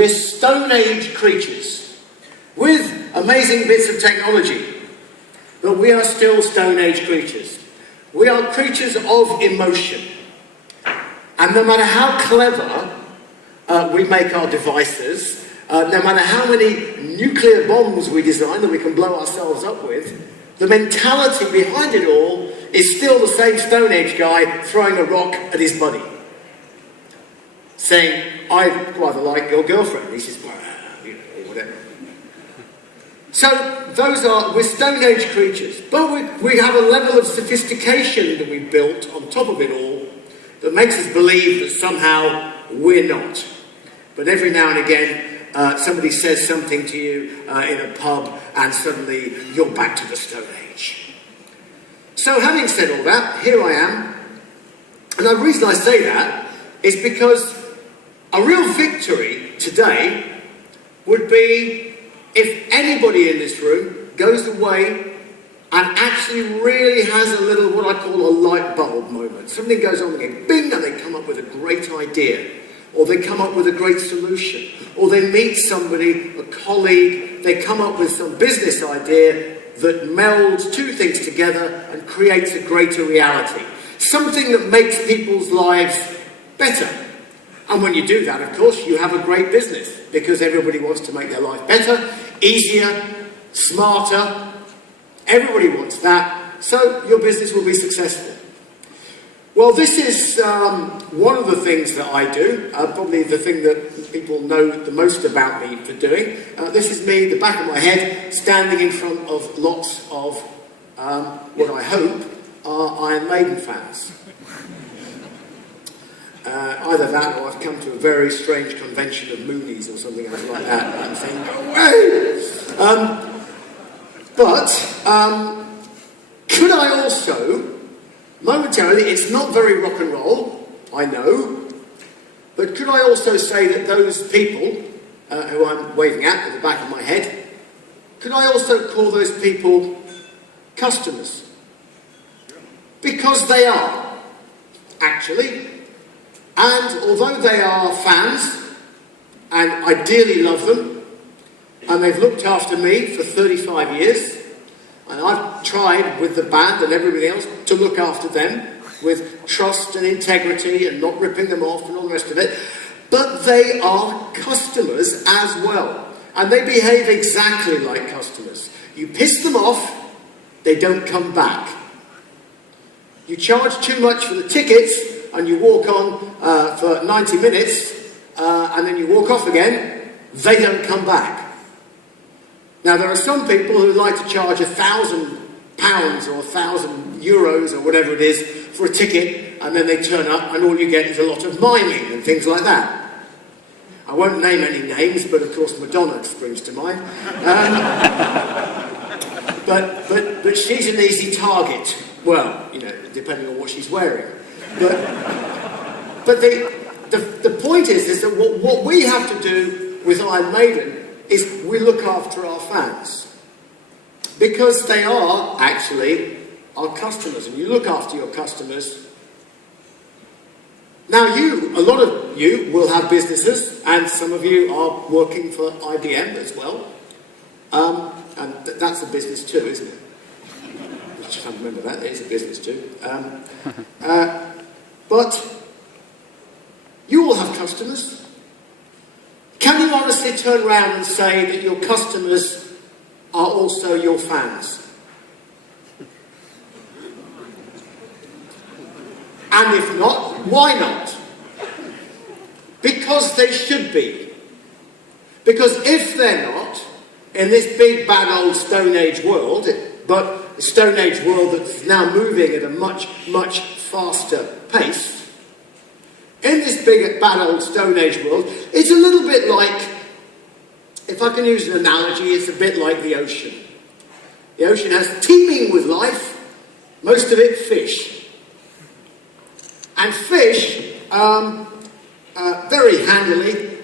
We're Stone Age creatures with amazing bits of technology, but we are still Stone Age creatures. We are creatures of emotion. And no matter how clever we make our devices, no matter how many nuclear bombs we design that we can blow ourselves up with, the mentality behind it all is still the same Stone Age guy throwing a rock at his buddy, saying, "I rather like your girlfriend." He says, "Well, you know, whatever." So we're Stone Age creatures, but we have a level of sophistication that we built on top of it all that makes us believe that somehow we're not. But every now and again, somebody says something to you in a pub, and suddenly you're back to the Stone Age. So having said all that, here I am. And the reason I say that is because a real victory today would be if anybody in this room goes away and actually really has a little, what I call a light bulb moment. Something goes on, they go bing, and they come up with a great idea. Or they come up with a great solution. Or they meet somebody, a colleague, they come up with some business idea that melds two things together and creates a greater reality. Something that makes people's lives better. And when you do that, of course, you have a great business, because everybody wants to make their life better, easier, smarter. Everybody wants that, so your business will be successful. Well, this is one of the things that I do, probably the thing that people know the most about me for doing. This is me, the back of my head, standing in front of lots of what I hope are Iron Maiden fans. Either that, or I've come to a very strange convention of Moonies or something else like that, and I'm saying, "No way!" Could I also, momentarily, it's not very rock and roll, I know, but could I also say that those people who I'm waving at the back of my head, could I also call those people customers? Because they are, actually. And although they are fans, and I dearly love them, and they've looked after me for 35 years, and I've tried with the band and everybody else to look after them with trust and integrity and not ripping them off and all the rest of it, but they are customers as well. And they behave exactly like customers. You piss them off, they don't come back. You charge too much for the tickets, and you walk on for 90 minutes, and then you walk off again, they don't come back. Now, there are some people who like to charge £1,000 or €1,000 or whatever it is for a ticket, and then they turn up and all you get is a lot of miming and things like that. I won't name any names, but of course Madonna springs to mind. But she's an easy target. Well, you know, depending on what she's wearing. But the point is that what we have to do with Iron Maiden is we look after our fans. Because they are actually our customers, and you look after your customers. Now a lot of you will have businesses, and some of you are working for IBM as well. And that's a business too, isn't it? I just can't remember that, it is a business too. But you all have customers. Can you honestly turn around and say that your customers are also your fans? And if not, why not? Because they should be. Because if they're not, in this big bad old Stone Age world, but a Stone Age world that's now moving at a much, much faster pace, in this big bad old Stone Age world, it's a little bit like, if I can use an analogy, it's a bit like the ocean. The ocean has teeming with life, most of it fish. And fish, very handily,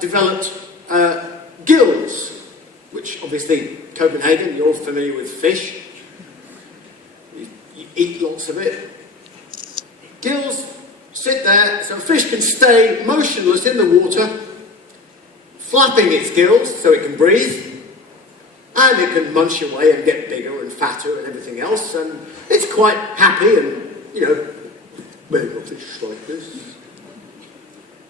developed gills, which obviously, Copenhagen, you're familiar with fish. You eat lots of it. Gills sit there, so a fish can stay motionless in the water, flapping its gills so it can breathe, and it can munch away and get bigger and fatter and everything else, and it's quite happy and, you know, maybe a fish like this.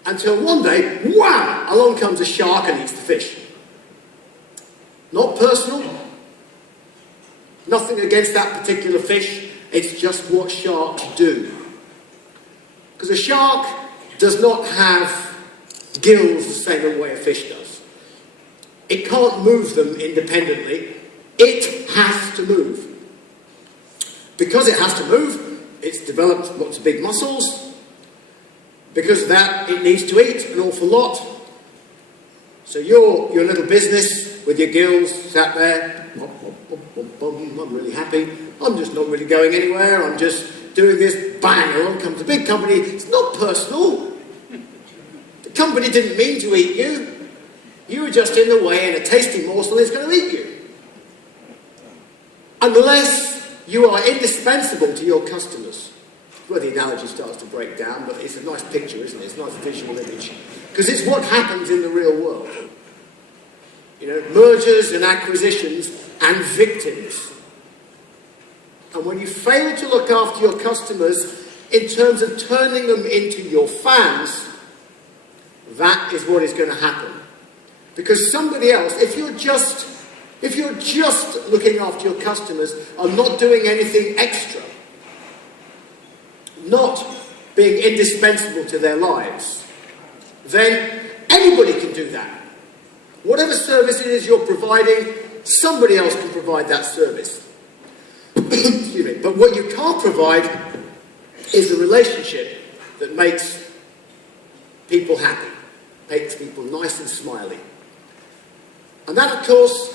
Until one day, wham, along comes a shark and eats the fish. Not personal, nothing against that particular fish, it's just what sharks do. Because a shark does not have gills the same way a fish does. It can't move them independently, it has to move. Because it has to move, it's developed lots of big muscles. Because of that, it needs to eat an awful lot. So your little business with your gills sat there, I'm really happy, I'm just not really going anywhere, I'm just doing this, bang, along comes a big company. It's not personal. The company didn't mean to eat you. You were just in the way and a tasty morsel is going to eat you. Unless you are indispensable to your customers. Well, the analogy starts to break down, but it's a nice picture, isn't it? It's a nice visual image. Because it's what happens in the real world. You know, mergers and acquisitions and victims. And when you fail to look after your customers in terms of turning them into your fans, that is what is going to happen. Because somebody else, if you're just looking after your customers and not doing anything extra, not being indispensable to their lives, then anybody can do that. Whatever service it is you're providing, somebody else can provide that service. Excuse me. But what you can't provide is a relationship that makes people happy, makes people nice and smiley. And that, of course,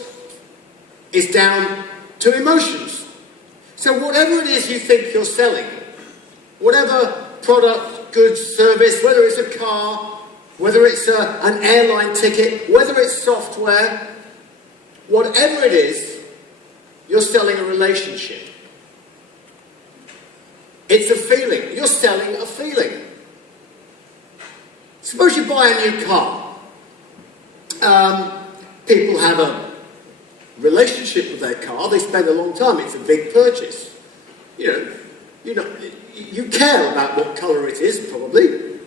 is down to emotions. So whatever it is you think you're selling, whatever product, goods, service, whether it's a car, whether it's an airline ticket, whether it's software, whatever it is, you're selling a relationship. It's a feeling. You're selling a feeling. Suppose you buy a new car. People have a relationship with their car. They spend a long time. It's a big purchase. You care about what colour it is, probably.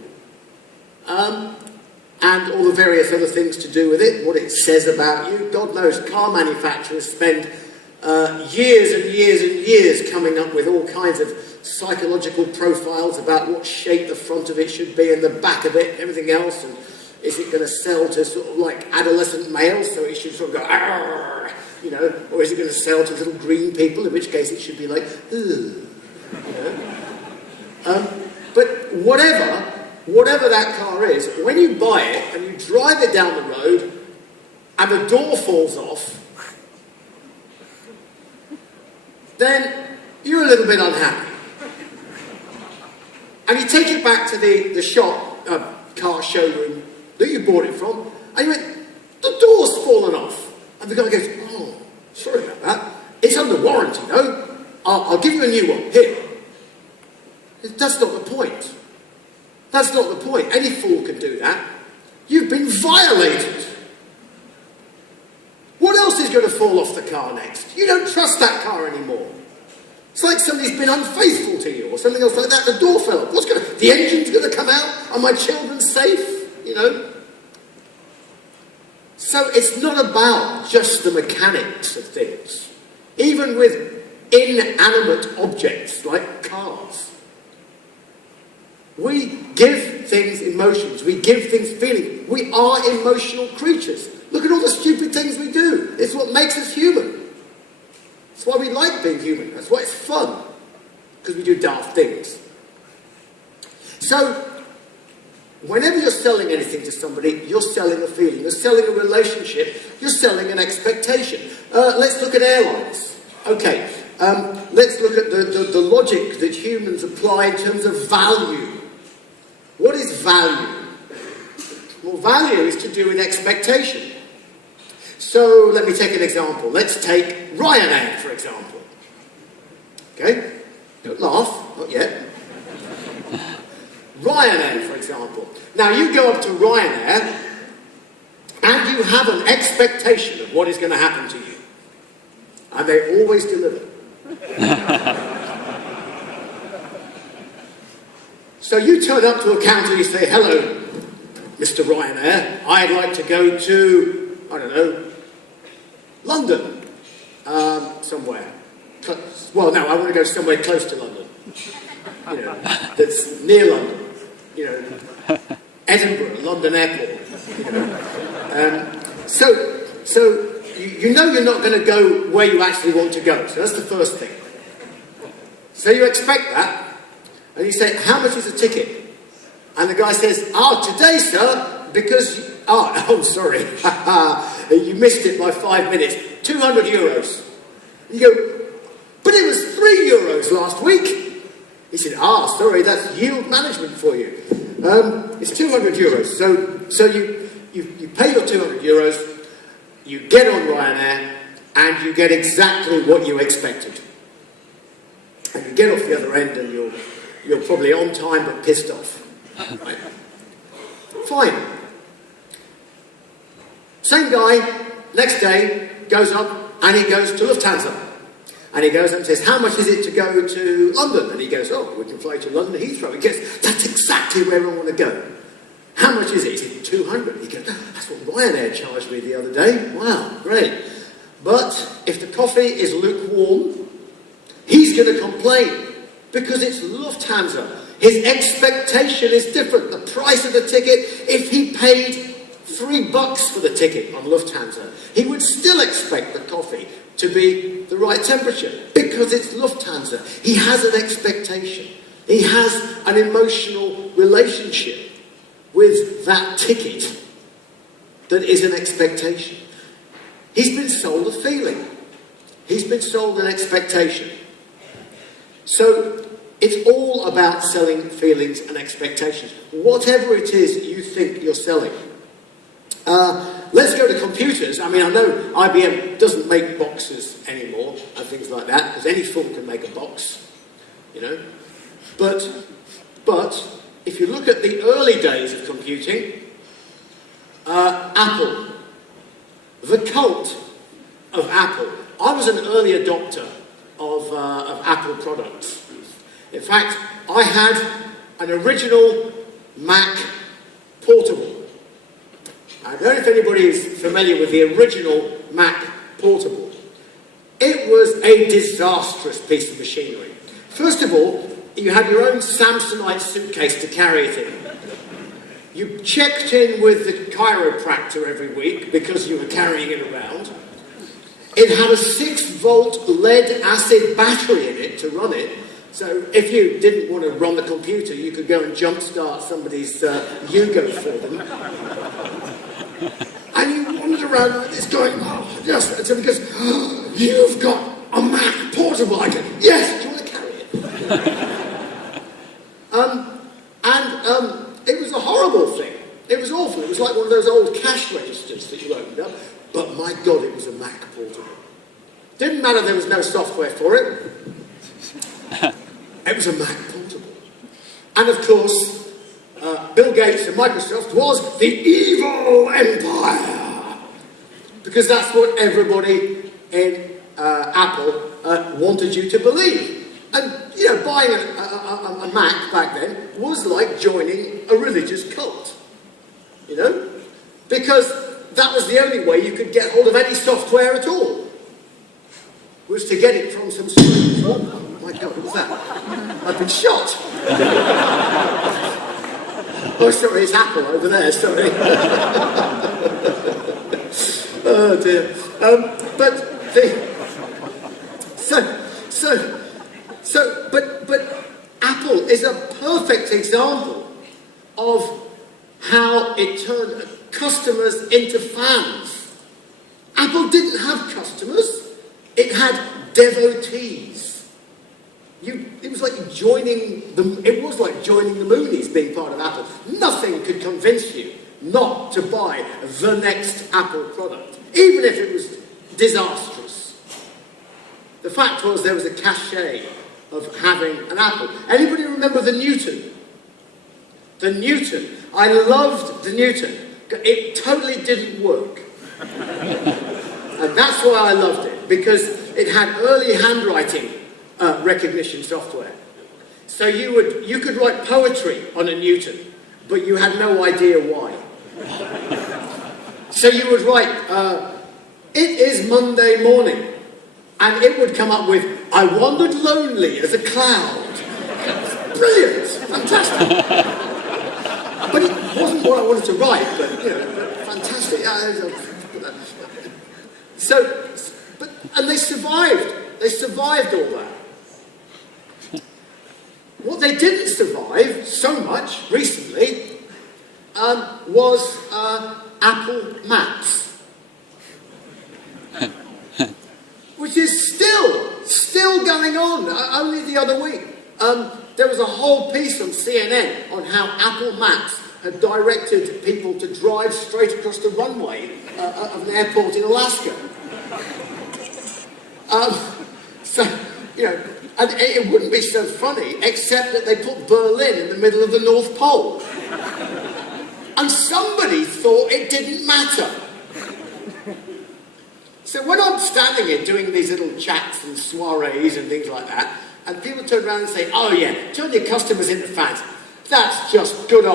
And all the various other things to do with it, what it says about you. God knows, car manufacturers spend years and years and years coming up with all kinds of psychological profiles about what shape the front of it should be and the back of it and everything else. And is it going to sell to sort of like adolescent males, so it should sort of go, argh, you know, or is it going to sell to little green people, in which case it should be like, ugh, you know. But whatever that car is, when you buy it and you drive it down the road and the door falls off, then you're a little bit unhappy. And you take it back to the shop, car showroom that you bought it from, and you went, the door's fallen off. And the guy goes, oh, sorry about that. It's under warranty, though. I'll give you a new one. Here. That's not the point. That's not the point. Any fool can do that. You've been violated. What else is going to fall off the car next? You don't trust that car anymore. It's like somebody's been unfaithful to you or something else like that. The door fell off. The engine's going to come out? Are my children safe? You know? So it's not about just the mechanics of things. Even with inanimate objects like cars. We give things emotions. We give things feeling. We are emotional creatures. Look at all the stupid things we do. It's what makes us human. That's why we like being human. That's why it's fun. Because we do daft things. So, whenever you're selling anything to somebody, you're selling a feeling. You're selling a relationship. You're selling an expectation. Let's look at airlines. Okay. Let's look at the logic that humans apply in terms of value. What is value? Well, value is to do with expectation. So, let me take an example. Let's take Ryanair, for example. Okay? Don't laugh, not yet. Ryanair, for example. Now, you go up to Ryanair, and you have an expectation of what is going to happen to you. And they always deliver. So you turn up to a counter and you say, hello, Mr. Ryanair, I'd like to go to, I don't know, London, somewhere. Well, no, I want to go somewhere close to London. You know, that's near London. You know, Edinburgh, London Airport. You know. So you know you're not going to go where you actually want to go. So that's the first thing. So you expect that, and you say, how much is a ticket? And the guy says, today, sir, because... Oh, sorry. You missed it by 5 minutes. 200 euros. You go, but it was 3 euros last week. He said, sorry, that's yield management for you. It's 200 euros. So you pay your 200 euros, you get on Ryanair, and you get exactly what you expected. And you get off the other end and you're probably on time but pissed off. Right? Fine. Same guy, next day, goes up and he goes to Lufthansa. And he goes up and says, how much is it to go to London? And he goes, we can fly to London, Heathrow. He goes, that's exactly where I want to go. How much is it? He said, 200. He goes, that's what Ryanair charged me the other day. Wow, great. But if the coffee is lukewarm, he's going to complain because it's Lufthansa. His expectation is different. The price of the ticket, if he paid $3 for the ticket on Lufthansa, he would still expect the coffee to be the right temperature because it's Lufthansa. He has an expectation. He has an emotional relationship with that ticket that is an expectation. He's been sold a feeling. He's been sold an expectation. So it's all about selling feelings and expectations. Whatever it is you think you're selling. Let's go to computers. I mean, I know IBM doesn't make boxes anymore and things like that, because any fool can make a box, you know. But if you look at the early days of computing, Apple, the cult of Apple. I was an early adopter of Apple products. In fact, I had an original Mac portable. I don't know if anybody is familiar with the original Mac portable. It was a disastrous piece of machinery. First of all, you had your own Samsonite suitcase to carry it in. You checked in with the chiropractor every week because you were carrying it around. It had a 6-volt lead-acid battery in it to run it. So if you didn't want to run the computer, you could go and jumpstart somebody's Yugo for them. And you wandered around like this going, yes. And somebody goes, you've got a Mac portable. I go, yes, do you want to carry it? It was a horrible thing. It was awful. It was like one of those old cash registers that you opened up. But my God, it was a Mac portable. Didn't matter there was no software for it. It was a Mac portable. And of course, Bill Gates and Microsoft was the evil empire. Because that's what everybody in Apple wanted you to believe. And, you know, buying a Mac back then was like joining a religious cult. You know? Because that was the only way you could get hold of any software at all. Was to get it from some screen. Oh my God, what was that? I've been shot. Oh, sorry, it's Apple over there, sorry. Oh dear. But Apple is a perfect example of how it turned customers into fans. Apple didn't have customers, it had devotees. It was like joining the Moonies being part of Apple. Nothing could convince you not to buy the next Apple product, even if it was disastrous. The fact was there was a cachet of having an Apple. Anybody remember the Newton? The Newton. I loved the Newton. It totally didn't work. And that's why I loved it, because it had early handwriting recognition software. So you could write poetry on a Newton, but you had no idea why. So you would write, it is Monday morning, and it would come up with, I wandered lonely as a cloud. Brilliant, fantastic. But it wasn't what I wanted to write, but, fantastic. And they survived. They survived all that. What they didn't survive so much recently was Apple Maps, which is still going on. Only the other week, there was a whole piece on CNN on how Apple Maps had directed people to drive straight across the runway of an airport in Alaska. And it wouldn't be so funny, except that they put Berlin in the middle of the North Pole. And somebody thought it didn't matter. So when I'm standing here doing these little chats and soirees and things like that, and people turn around and say, oh yeah, turn your customers into fans. That's just good old